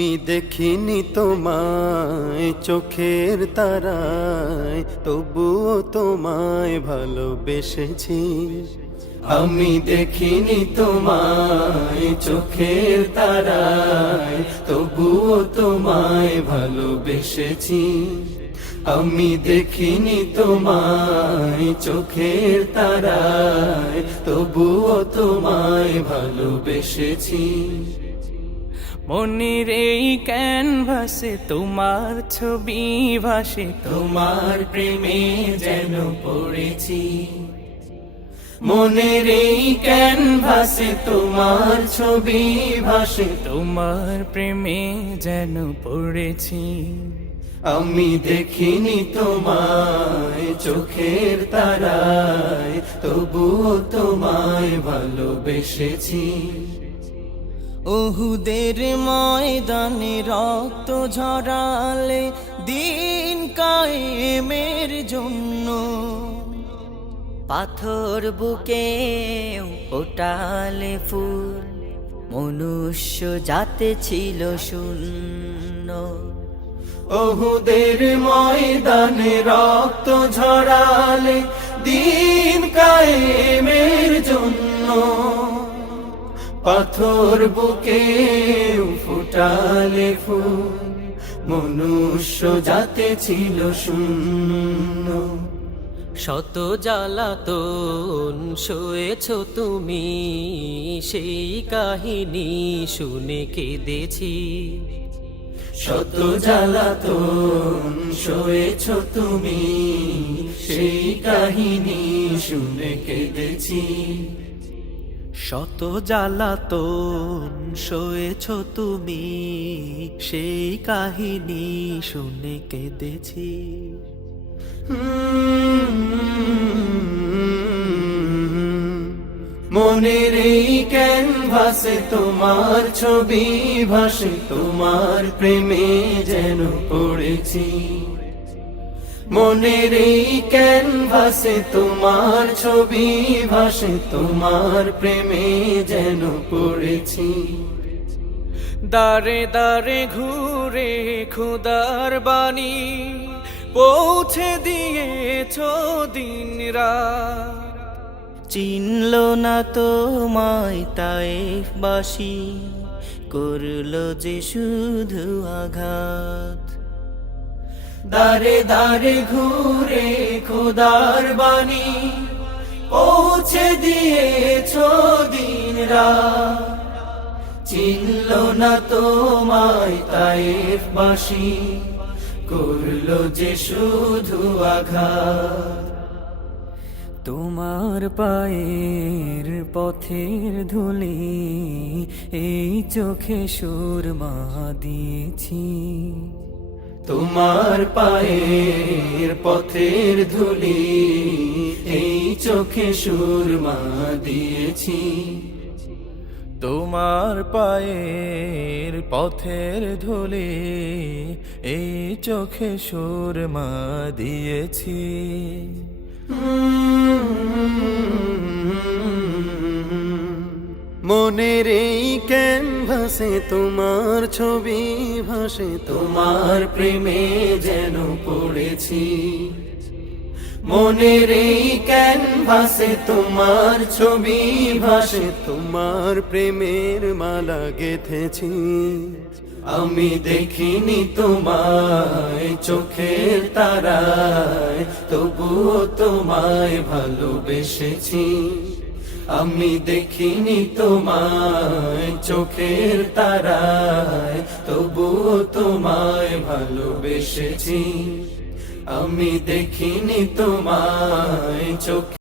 আমি দেখিনি তোমায় চোখের তারায়, তবুও তোমায় ভালোবেসেছি। আমি দেখিনি তোমায় চোখের তারায়, তবুও তোমায় ভালোবেসেছি। আমি দেখিনি তোমায় চোখের তারায়, তবুও তোমায় ভালোবেসেছি। মনের এই ক্যানভাসে তোমার ছবি ভাসে, তোমার প্রেমে যেন পড়েছি। মনের এই ক্যানভাসে তোমার ছবি ভাসে, তোমার প্রেমে যেন পড়েছি। আমি দেখিনি তোমায় চোখের তারায়, তবুও তোমায় ভালোবেসেছি। ওহুদের ময়দানে রক্ত ঝরালে দিন কায়েমের জন্য, পাথর বুকে ফোটালে ফুল, মনুষ্য জাতে ছিল শূন্য। ওহুদের ময়দানে রক্ত ঝরালে দিন কায়েমের জন্য, পাথর বুকে ফুটালে ফুল, মনুষ্য জাতে ছিল শূন্য। শত জ্বালাতন সয়েছ তুমি, সেই কাহিনী শুনে কেঁদেছি। শত জ্বালাতন সয়েছ তুমি, সেই কাহিনী শুনে কেঁদেছি। শত জ্বালাতন সয়েছ তুমি, সেই কাহিনী শুনে কেঁদেছি। মনের এই ক্যানভাসে তোমার ছবি ভাসে, তোমার প্রেমে যেন পড়েছি। মনের এই ক্যানভাসে তোমার ছবি ভাসে, তোমার প্রেমে যেন পড়েছি। দারে দারে ঘুরে খুদার বাণী পৌঁছে দিয়েছ দিন রাত, চিনল না তোমায় তায়েফবাসী, করল যে শুধু আঘাত। দারে দারে ঘুরে খোদার বাণী পৌঁছে দিয়েছ দিন রাত, চিনল না তোমায় তায়েফবাসী, করলো যে শুধু আঘাত। তোমার পায়ের পথের ধুলি এই চোখে সুরমা দিয়েছি। তোমার পায়ের পথের ধুলি এই চোখে সুরমা দিয়েছি। তোমার পায়ের পথের ধুলি এই চোখে সুরমা দিয়েছি। মনের এই ক্যানভাসে তোমার ছবি ভাসে, তোমার প্রেমে যেন পড়েছি। মনের এই ক্যানভাসে তোমার ছবি ভাসে, তোমার প্রেমের মালা গেঁথেছি। আমি দেখিনি তোমায় চোখের তারায়, তবুও তোমায় ভালোবেসেছি। আমি দেখিনি তোমায় চোখের তারায়, তবুও তোমায় ভালোবেসেছি। আমি দেখিনি তোমায় চোখে